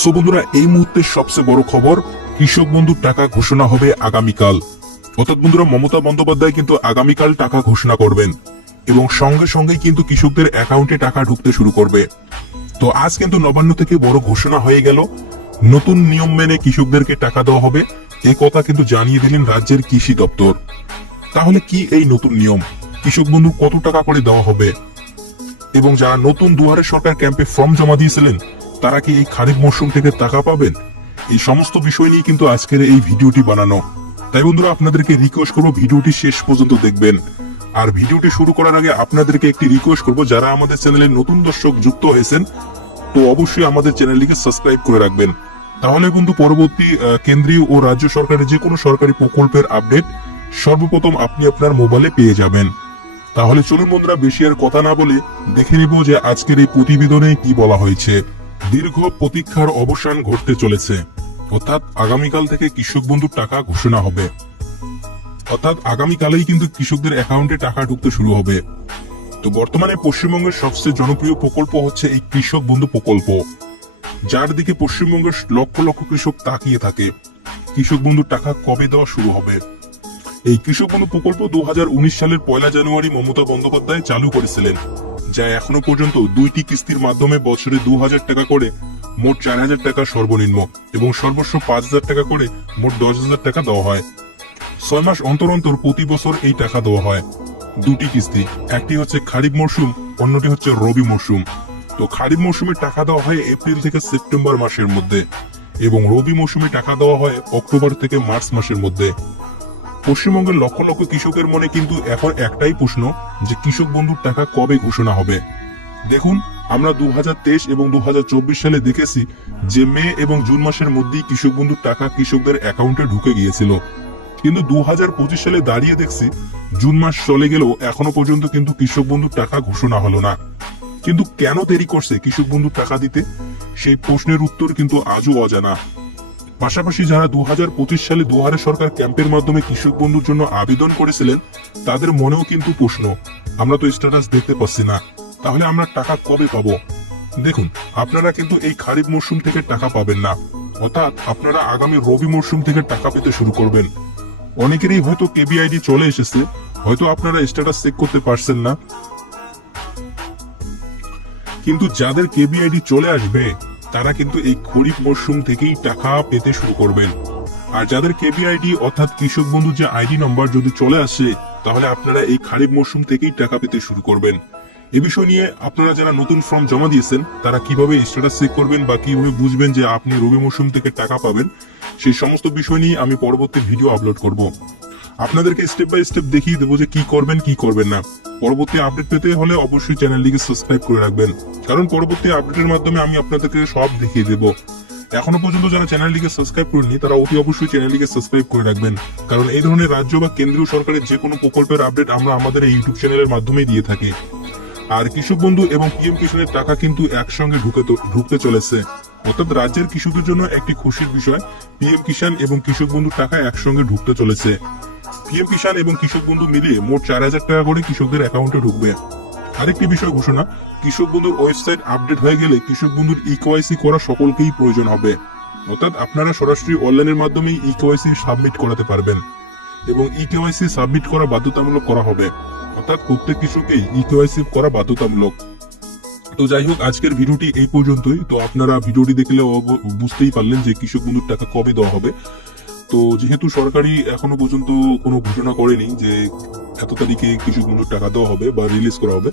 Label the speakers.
Speaker 1: So বন্ধুরা, এই মুহূর্তে সবচেয়ে বড় খবর, কৃষক বন্ধুর টাকা ঘোষণা হবে আগামীকাল। অর্থাৎ বন্ধুরা, মমতা বন্দ্যোপাধ্যায় কিন্তু আগামীকাল টাকা ঘোষণা করবেন এবং সঙ্গে সঙ্গেই কিন্তু কৃষকদের অ্যাকাউন্টে টাকা ঢুকতে শুরু করবে। তো আজ কিন্তু নবান্ন থেকে বড় ঘোষণা হয়ে গেল, নতুন নিয়ম মেনে কৃষকদেরকে টাকা দেওয়া হবে এই কথা কিন্তু জানিয়ে দিলেন রাজ্যের কৃষি দপ্তর। তাহলে কি এই নতুন নিয়ম? কৃষক বন্ধু কত টাকা করে দেওয়া হবে? এবং যারা নতুন দুয়ারে সরকার ক্যাম্পে ফর্ম জমা দিয়েছিলেন তারা কি এই খারিফ মরশুম থেকে টাকা পাবেন? এই সমস্ত বিষয় নিয়ে কিন্তু আজকের এই ভিডিওটি বানানো। তাই বন্ধুরা, আপনাদেরকে রিকোয়েস্ট করব ভিডিওটি শেষ পর্যন্ত দেখবেন। আর ভিডিওটি শুরু করার আগে আপনাদেরকে একটি রিকোয়েস্ট করব, যারা আমাদের চ্যানেলে নতুন দর্শক যুক্ত হয়েছেন, তো অবশ্যই আমাদের চ্যানেলটিকে সাবস্ক্রাইব করে রাখবেন। তাহলে বন্ধু, পরবর্তী কেন্দ্রীয় ও রাজ্য সরকারের যে কোনো সরকারি প্রকল্পের আপডেট সর্বপ্রথম আপনি আপনার মোবাইলে পেয়ে যাবেন। তাহলে চলুন বন্ধুরা, বেশি আর কথা না বলে দেখে নিব যে আজকের এই প্রতিবেদনে কি বলা হয়েছে। দীর্ঘ প্রতীক্ষার অবসান ঘটতে চলেছে। অর্থাৎ আগামীকাল থেকে কৃষক বন্ধুর টাকা ঘোষণা হবে। অর্থাৎ আগামীকালেই কিন্তু কৃষকদের অ্যাকাউন্টে টাকা ঢুকতে শুরু হবে। তো বর্তমানে পশ্চিমবঙ্গের সবচেয়ে জনপ্রিয় প্রকল্প হচ্ছে এই কৃষক বন্ধু প্রকল্প। যার দিকে পশ্চিমবঙ্গের লক্ষ লক্ষ কৃষক তাকিয়ে থাকে। কৃষক বন্ধুর টাকা কবে দেওয়া শুরু হবে? এই কৃষক বন্ধু প্রকল্প দু হাজার উনিশ সালের পয়লা জানুয়ারি মমতা বন্দ্যোপাধ্যায় চালু করেছিলেন। যা এখনও পর্যন্ত দুইটি কিস্তির মাধ্যমে বছরে দু হাজার টাকা করে মোট চার হাজার টাকা সর্বনিম্ন এবং সর্বোচ্চ পাঁচ হাজার টাকা করে মোট দশ হাজার টাকা দেওয়া হয়। ছয় মাস অন্তর অন্তর প্রতি বছর এই টাকা দেওয়া হয়। দুটি কিস্তি, একটি হচ্ছে খারিফ মরশুম অন্যটি হচ্ছে রবি মরশুম তো খারিফ মরশুমে টাকা দেওয়া হয় এপ্রিল থেকে সেপ্টেম্বর মাসের মধ্যে এবং রবি মরশুমে টাকা দেওয়া হয় অক্টোবর থেকে মার্চ মাসের মধ্যে। পশ্চিমবঙ্গের লক্ষ লক্ষ কৃষকের মনে কিন্তু এখন একটাই প্রশ্ন যে কৃষক বন্ধুর টাকা কবে ঘোষণা হবে। দেখুন, আমরা দু এবং দু সালে দেখেছি যে মে এবং জুন মাসের মধ্যেই কৃষক বন্ধুর টাকা কৃষকদের অ্যাকাউন্টে ঢুকে গিয়েছিল। কিন্তু দু হাজার পঁচিশ সালে দাঁড়িয়ে দেখছি, জুন মাস চলে গেলেও এখনও পর্যন্ত কিন্তু কৃষক বন্ধুর টাকা ঘোষণা হলো না। কিন্তু কেন দেরি করছে কৃষক বন্ধুর টাকা দিতে? সেই প্রশ্নের উত্তর কিন্তু আজও অজানা। পাশাপাশি যারা দু সালে দুয়ারে সরকার ক্যাম্পের মাধ্যমে কৃষক বন্ধুর জন্য আবেদন করেছিলেন, তাদের মনেও কিন্তু প্রশ্ন, আমরা তো স্ট্যাটাস দেখতে পাচ্ছি না, তাহলে আমরা টাকা কবে পাবো? দেখুন, আপনারা কিন্তু এই খারিফ মরশুম থেকে টাকা পাবেন না, অর্থাৎ আপনারা আগামী রবি মরশুম থেকে টাকা পেতে শুরু করবেন। অনেকেরই হয়তো কেবিআইডি চলে এসেছে, হয়তো আপনারা স্ট্যাটাস চেক করতে পারছেন না। কিন্তু যাদের কেবিআইডি চলে আসবে তারা কিন্তু এই খরিফ মরশুম থেকেই টাকা পেতে শুরু করবেন। আর যাদের কেবিআইডি অর্থাৎ কৃষক বন্ধু যে আইডি নম্বর যদি চলে আসে, তাহলে আপনারা এই খারিফ মরশুম থেকেই টাকা পেতে শুরু করবেন। এ বিষয় নিয়ে আপনারা যারা নতুন ফর্ম জমা দিয়েছেন, তারা কীভাবে স্ট্যাটাস চেক করবেন বা কীভাবে বুঝবেন যে আপনি রবি মরশুম থেকে টাকা পাবেন, সেই সমস্ত বিষয় নিয়ে আমি পরবর্তী ভিডিও আপলোড করব। আপনাদেরকে স্টেপ বাই স্টেপ দেখিয়ে দেবো যে কি করবেন কি করবেন না। পরবর্তী আপডেট পেতে হলে অবশ্যই চ্যানেলটিকে সাবস্ক্রাইব করে রাখবেন। কারণ পরবর্তী আপডেটের মাধ্যমে আমি আপনাদেরকে সব দেখিয়ে দেব। এখনও পর্যন্ত যারা চ্যানেলটিকে সাবস্ক্রাইব করেনি তারা অতি অবশ্যই চ্যানেলটিকে সাবস্ক্রাইব করে রাখবেন। কারণ এই ধরনের রাজ্য বা কেন্দ্রীয় সরকারের যে কোনো প্রকল্পের আপডেট আমরা আমাদের এই ইউটিউব চ্যানেলের মাধ্যমে দিয়ে থাকি। আর কৃষক বন্ধু এবং পিএম কিষানের টাকা কিন্তু একসঙ্গে ঢুকে ঢুকতে চলেছে। অর্থাৎ রাজ্যের কৃষকদের জন্য একটি খুশির বিষয় পিএম কিষান এবং কৃষক বন্ধুর টাকা একসঙ্গে ঢুকতে চলেছে। পিএম কিষান এবং কৃষক বন্ধু মিলিয়ে মোট চার হাজার টাকা করে কৃষকদের অ্যাকাউন্টে ঢুকবে। আরেকটি বিষয় ঘোষণা, কৃষক বন্ধুর ওয়েবসাইট আপডেট হয়ে গেলে কৃষক বন্ধুর ইকেওয়াইসি করা সকলকেই প্রয়োজন হবে। অর্থাৎ আপনারা সরাসরি অনলাইনের মাধ্যমে ইকেওয়াইসি সাবমিট করাতে পারবেন এবং ইকেওয়াইসি সাবমিট করা বাধ্যতামূলক করা হবে। অর্থাৎ প্রত্যেক কৃষককেই ইকেওয়াইসি করা বাধ্যতামূলক। তো যাই হোক, আজকের ভিডিওটি এই পর্যন্তই। তো আপনারা ভিডিওটি দেখলে বুঝতেই পারলেন যে কৃষক বন্ধুর টাকা কবে দেওয়া হবে। তো যেহেতু সরকারি এখনও পর্যন্ত কোনো ঘোষণা করেনি যে এত তারিখে কিছু বন্ধুর টাকা দেওয়া হবে বা রিলিজ করা হবে